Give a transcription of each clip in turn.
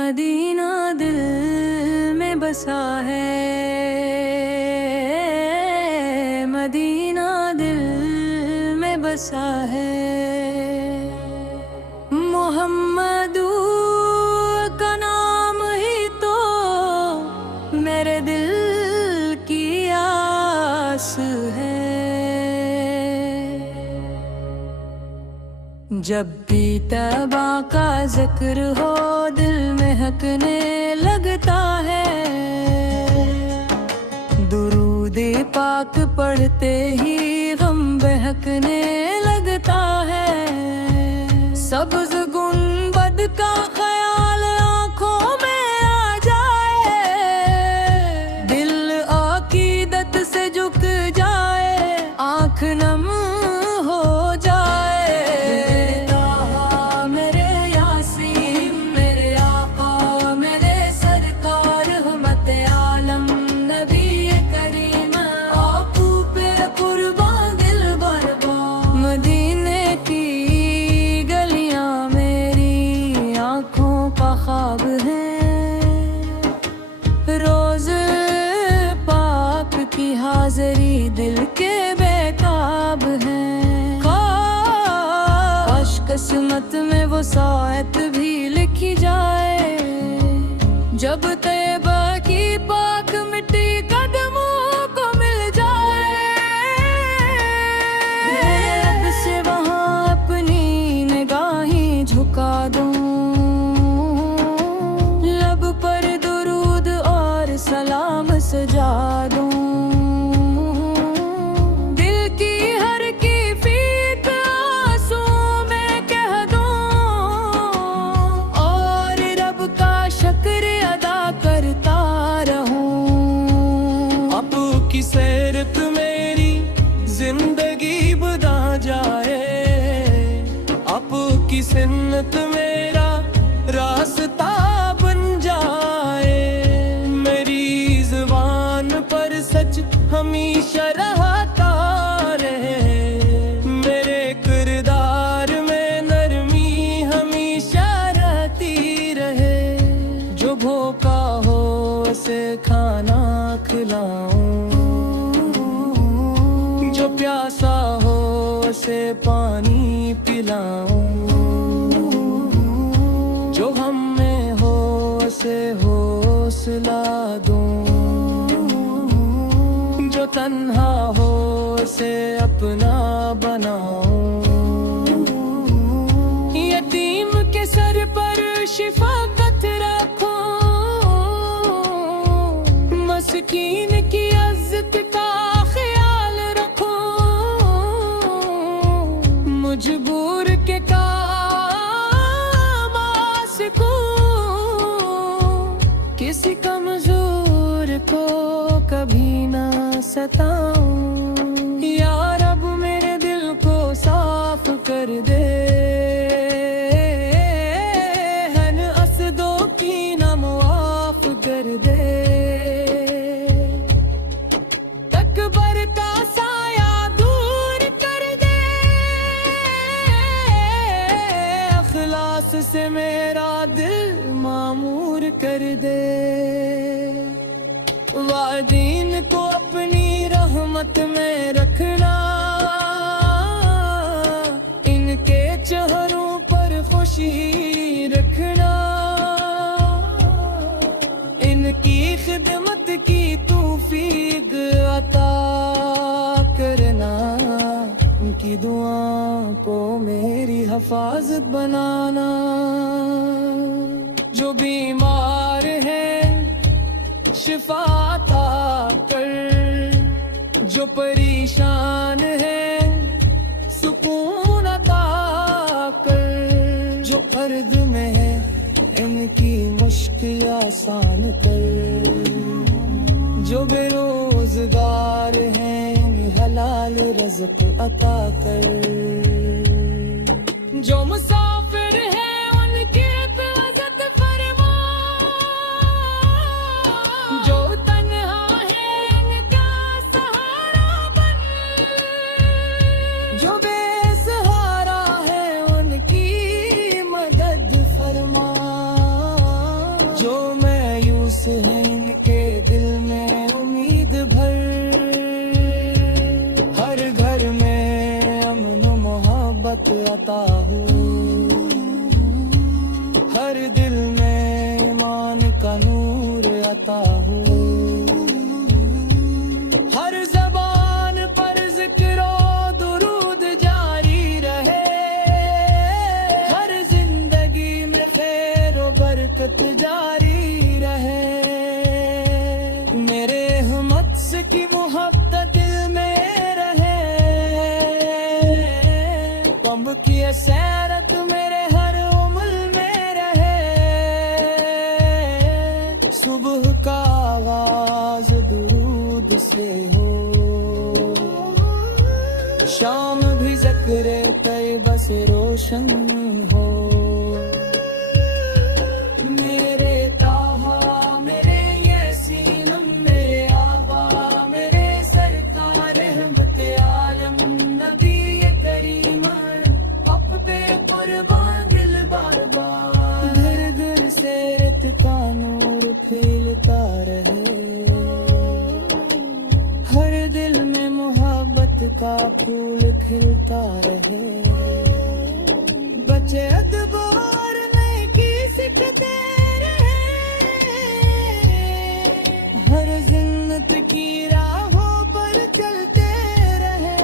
Medina दिल में बसा है, मदीना दिल में बसा है। मोहम्मदू का नाम ही तो मेरे दिल की आस है। जब भी तबा का जिक्र हो दिल में हकने लगता है। दुरूद पाक पढ़ते ही गम बहकने लगता है। सब्ज़ गुंबद का ख्याल आँखों में आ जाए, दिल अकीदत से झुक जाए, आँख नम हो जाए। मेरे यासीन मेरे आका मेरे सरकार रहमत आलम नबी करीम आपू पे कुर्बान दिल बर्बाद। मदीने की गलियां मेरी आँखों का ख्वाब है। रोज पाक की हाज़री दिल के बेताब है। किस्मत में वो सायत भी लिखी जाए, जब तैयबा की पाक मिट्टी कदमों को मिल जाए। रब से वहाँ अपनी निगाहें झुका दूं, लब पर दुरूद और सलाम सजा दूं। की सैरत मेरी जिंदगी बना जाए, आपकी सुन्नत मेरा रास्ता बन जाए। मेरी ज़ुबान पर सच हमेशा रहता रहे, मेरे किरदार में नरमी हमेशा रहती रहे। जो भूखा हो उसे खाना खिलाऊं, जो प्यासा हो उसे पानी पिलाऊं, जो हम में हो उसे हौसला दूं, जो तन्हा हो उसे अपना बनाऊं। यतीम के सर पर शफकत रखो, मस्कीन की इज्जत का ख्याल रखो। मजबूर के काम आ सकूं, किसी कमजोर को कभी ना सताऊं। या रब मेरे दिल को साफ कर दे, हन असदों की ना मुआफ कर दे। तकबर का साया दूर कर दे, अखलास से मेरा दिल मामूर कर दे। वादीन को अपनी रहमत में रखना, इनके चेहरों पर खुशी रखना। इनकी खिदमत की तौफीक अता करना, उनकी दुआ को मेरी हिफाजत बनाना। जो बीमार है शिफा अता कर, जो परेशान है सुकून अता कर। जो फर्द में है इनकी मुश्किल आसान कर, जो बेरोजगार हैं हलाल रज़्क़ अता कर। जो मुसाफिर है उनकी इज़्ज़त फरमा, जो तन्हा है इनका सहारा बन, जो बेसहारा है उनकी मदद फरमा। जो मायूस है इनके दिल में उम्मीद भर, हर घर में अमन मोहब्बत अता हो, हर दिल में ईमान का नूर अता हो, हर ज़बान पर ज़िक्र दुरूद जारी रहे, हर जिंदगी में खैर व बरकत जारी रहे। मेरे हमत की मोहब्बत दिल में रहे, कम की सैरत मेरे हर उम्र में रहे। सुबह का आगाज दुरूद से हो, शाम भी ज़िक्र तैयबा से रोशन हो। मेरे ताहा मेरे यासीन मेरे आबा मेरे सरकार रहमत आलम नबी करीम आप पे कुर्बान दिल बार बार। घर घर से रत का नूर फैलता रहे, हर दिल में मोहब्बत का फूल खिलता रहे। बच्चे अदबार नहीं की सीखते रहे, हर जिन्नत की राहों पर चलते रहे।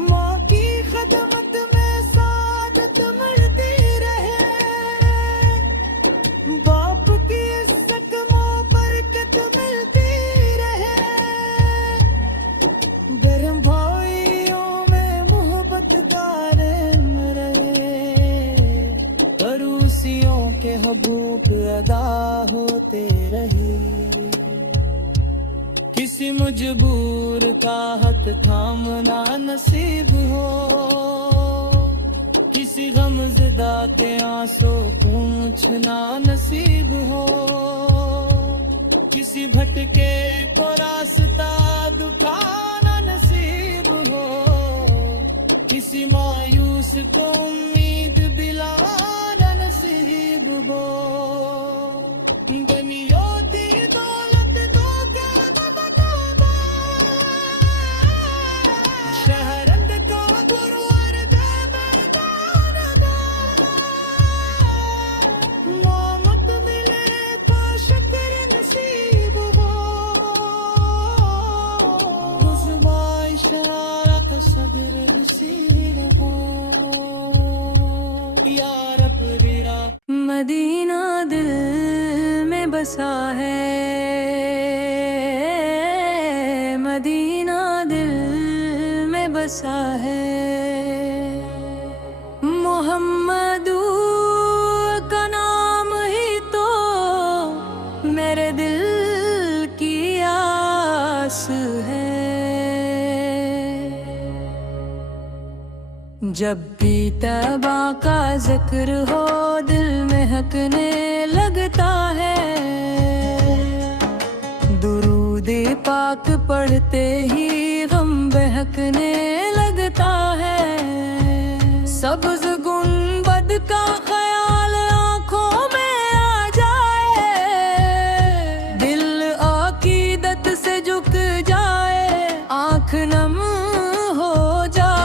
माँ की खदमत में सादत मिलती रहे, बाप की इज्जत में बरकत मिलती रहे। गरम भाइयों में मोहब्बत कायम रहे, पड़ोसियों के हकूक अदा होते रहे। किसी मजबूर का हाथ थामना नसीब हो, किसी गमज़दा के आंसू पूछना नसीब हो, किसी भटके को रास्ता दिखाना नसीब हो, किसी मायूस को उम्मीद दिलाना नसीब हो। गनियोती दौलत दो क्या बताबा, शहरंद का गुरुवर दे मैदान दा। मोहम्मद मिले तो शुक्र नसीब हो, रुज़वा इशारत सब्र नसीब हो। या रब रिरा मदीना दिल में बसा है, मदीना दिल में बसा है। मोहम्मदू का नाम ही तो मेरे दिल की आस है। जब भी तबा का जिक्र हो दिल महकने लगता है, दुरूद पाक पढ़ते ही गम बहकने लगता है। सब्ज़ गुंबद का ख्याल आँखों में आ जाए, दिल अकीदत से झुक जाए, आँख नम हो जाए।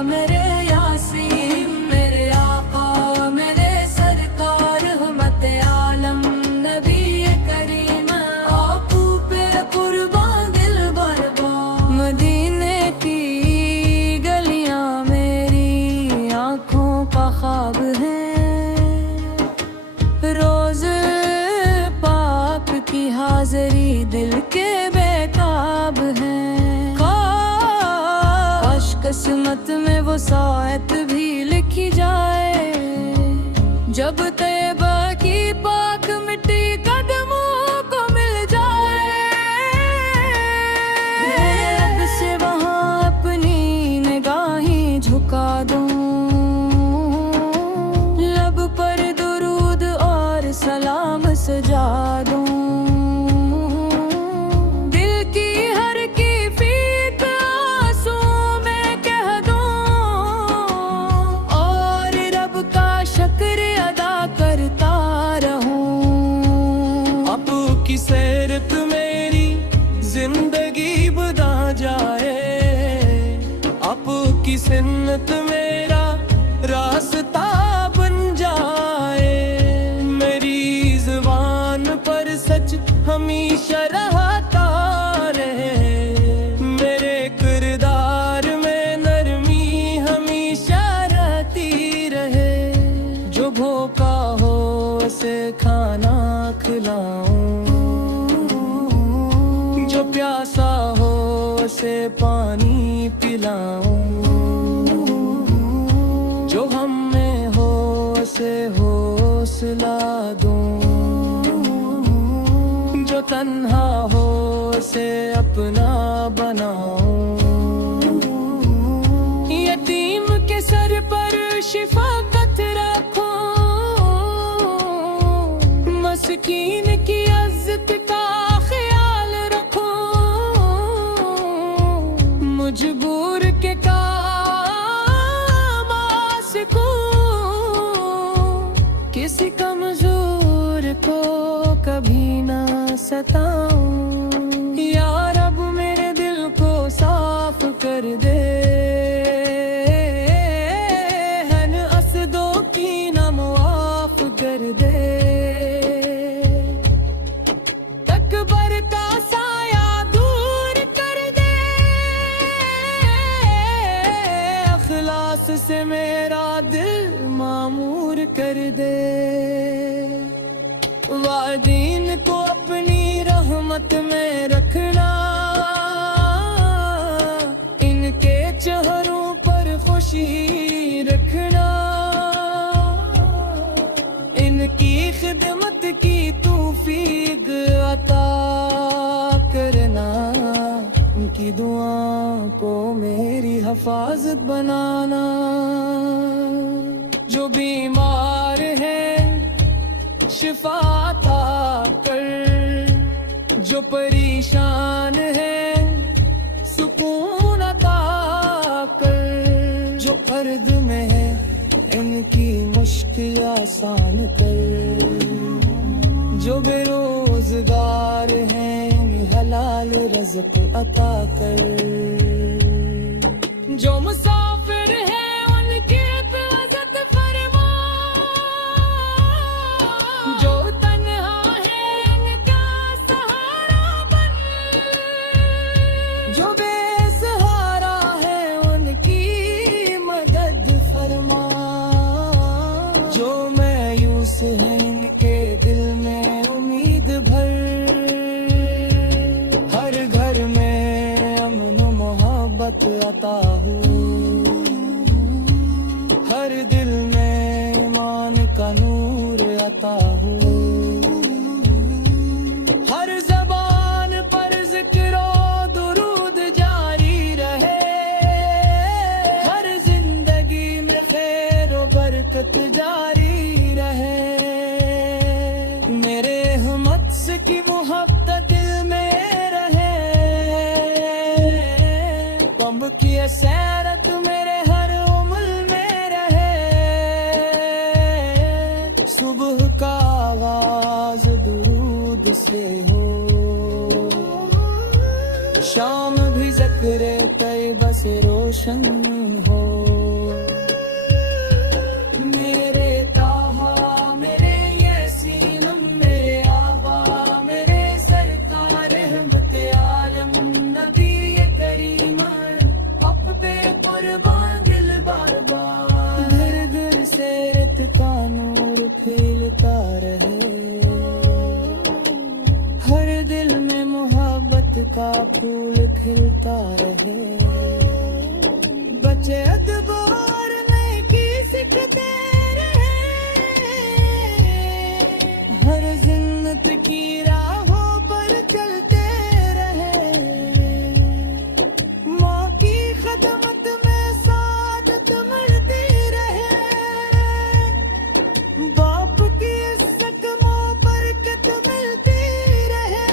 मेरे यासीन मेरे आका मेरे सरकार रहमत आलम नबी करीम आप पे कुर्बान दिल बरबाद। मदीने की गलियां मेरी आँखों का ख्वाब है, रोज पाक की हाज़री दिल के बेताब है। किस्मत में वो सायत भी लिखी जाए, जब तैयबा की पाक मिट्टी कदमों को मिल जाए। रब से वहाँ अपनी निगाहें झुका दूं, लब पर दुरूद और सलाम सजा दूं। शुक्र सिन्नत मेरा रास्ता बन जाए, मेरी ज़ुबान पर सच हमेशा रहता रहे, मेरे किरदार में नरमी हमेशा रहती रहे। जो भूखा हो उसे खाना खिलाऊं, जो प्यासा हो उसे पानी पिलाऊं, जो हम में हो उसे हौसला दूं, जो तन्हा हो उसे अपना बनाऊं। यतीम के सर पर शिफाकत रखूं, मस्कीन की इज्जत का ख्याल रखूं, मजबूर के काम आ सकूं, किसी कमजोर को कभी ना सताऊं। या रब मेरे दिल को साफ कर दे, हन असदों की ना मुआफ कर दे, तकबर का साया दूर कर दे, अखलास से मेरा दिल मामूर कर दे। वादीन को अपनी रहमत में रखना, इनके चेहरों पर खुशी रखना, इनकी खिदमत की तौफीक अता करना, उनकी दुआ को मेरी हिफाजत बनाना। जो बीमार है शिफा अता कर, जो परेशान है सुकून अता कर, जो कर्ज में है इनकी मुश्किल आसान कर, जो बेरोजगार हैं हलाल रज़्क़ अता कर, जो मुसाफिर है उनकी हिफाजत फरमा, जो तन्हा है उनका सहारा बन, जो बेसहारा है उनकी मदद फरमा, जो मायूस है इनके दिल में उम्मीद भर, हर घर में अमन मोहब्बत अता हो, हर दिल में ईमान का नूर अता हो, हर ज़बान पर ज़िक्र दुरूद जारी रहे, हर जिंदगी में खैर व बरकत जारी रहे, मेरे हमत की मोहब्बत दिल में रहे, कब की सैरत मेरे हर उम्र में रहे, सुबह का आगाज दुरूद से हो, शाम भी ज़िक्र तैयबा से रोशन हो, मेरे ताहा मेरे यासीन मेरे आबा मेरे सरकार रहमत आलम नबी करीम अब पे कुर्बान दिल बार बार, घर घर से रत का नूर खिलता रहे, हर दिल में मोहब्बत का फूल खिलता रहे, बच्चे अदबार में की सीखते रहे, हर जिन्नत की राहों पर चलते रहे, माँ की खदमत में सादत मिलती रहे, बाप की इज्जत मुँह पर कत मिलती रहे,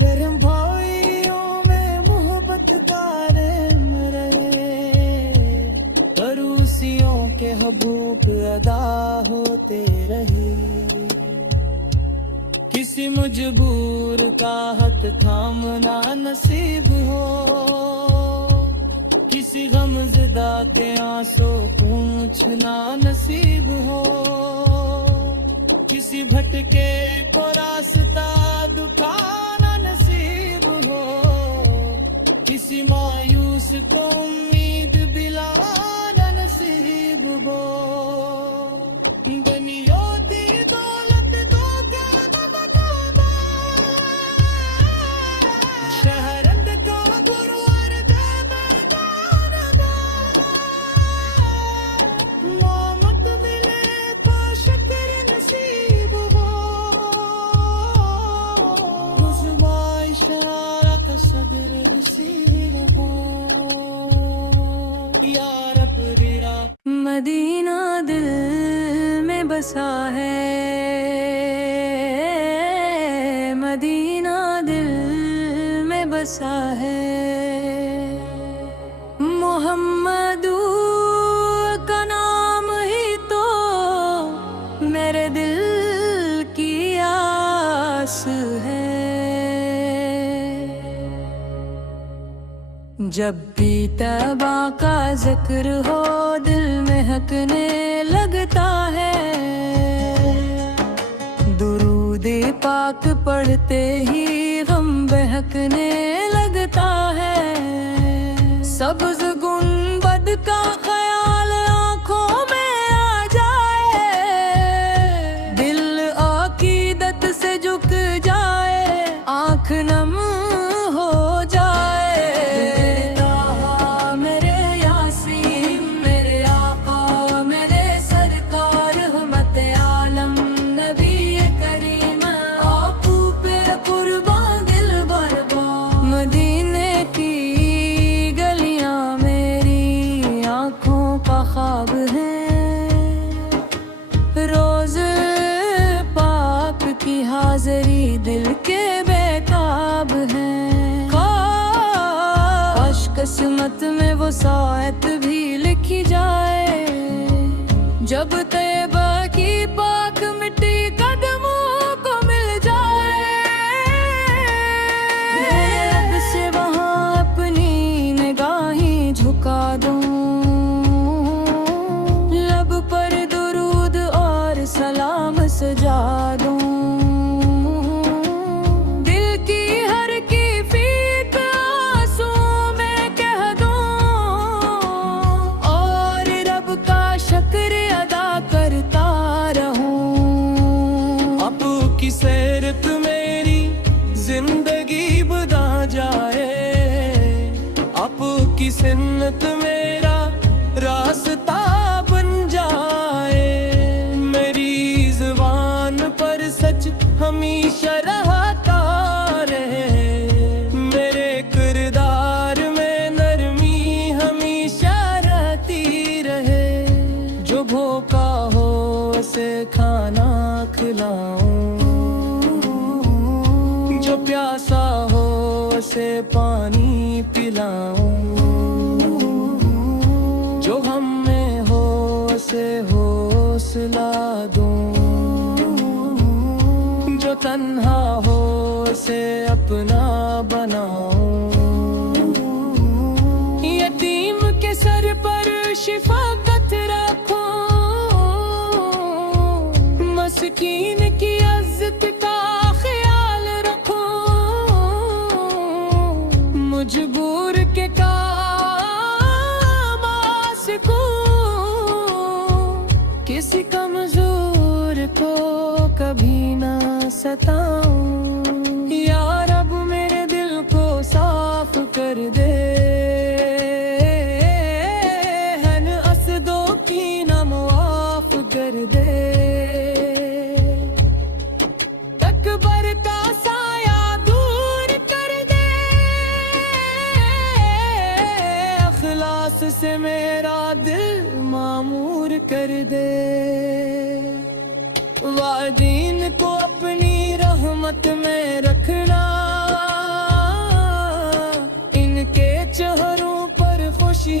धर्म भाइयों में मोहब्बत कायम रहे, पड़ोसियों के हकूक़ अदा होते रहे, किसी मजबूर का हाथ थामना नसीब हो, किसी गमज़दा के आंसू पूछना नसीब हो, किसी भटके को रास्ता दिखाना नसीब हो, किसी मायूस को उम्मीद दिलाना नसीब हो। दुनियाती दौलत को क्या बताना, शहरंद को गुरुवर दे मैदान, मोहम्मद मिले तो शुक्र नसीब हो, रुसवा इशारा का सदर नसीब हो। या रब तेरा मदीना दिल में बसा है, मदीना दिल में बसा है। मोहम्मदू का नाम ही तो मेरे दिल की आस है। जब भी तबा का जिक्र हो दिल महकने लगता है, दुरूद पाक पढ़ते ही गम बहकने लगता है। सब्ज़ गुंबद का ख्याल आँखों में आ जाए, दिल अकीदत से झुक जाए, आँख नम हो जाए। मेरे यासीन मेरे आका मेरे सरकार रहमत आलम नबी करीम, आपू पे कुर्बान दिल बर्बाद। मदीने की गलियां मेरी आँखों का ख्वाब है, रोज पाक की हाज़री दिल के बेताब है। काश किस्मत में वो सायत भी लिखी जाए, जब तैबा की पाक मिट्टी कदमों को मिल जाए। रब से वहाँ अपनी निगाहें झुका दूं, लब पर दुरूद और सलाम सजा दूं। दिल की हर कैफियत आंसू में कह दूं, और रब का शुक्र अदा करता रहूं। अब की सैरत मेरी जिंदगी बदा जाए, अब की सुन्नत मेरा रास्ता बन जाए। मेरी ज़ुबान पर सच हमेशा रहता रहे, मेरे किरदार में नरमी हमेशा रहती रहे। जो भूखा हो उसे खाना खिलाऊं, जो प्यासा हो उसे पानी पिलाऊं, जो गम में हो उसे हौसला दूं, जो तन्हा हो उसे अपना बनाऊं। यतीम के सर पर शफकत रखूं, मस्कीन की इज्जत का ख्याल रखूं, मजबूर के काम आ सकूं, किसी कमजोर को कभी ना सताऊं। या रब मेरे दिल को साफ कर दे, हन असदों की ना मुआफ कर दे। तकबर का साया दूर कर दे, अखलास से मेरा दिल मामूर कर दे। वादीन को अपनी रहमत में रखना, इनके चेहरों पर खुशी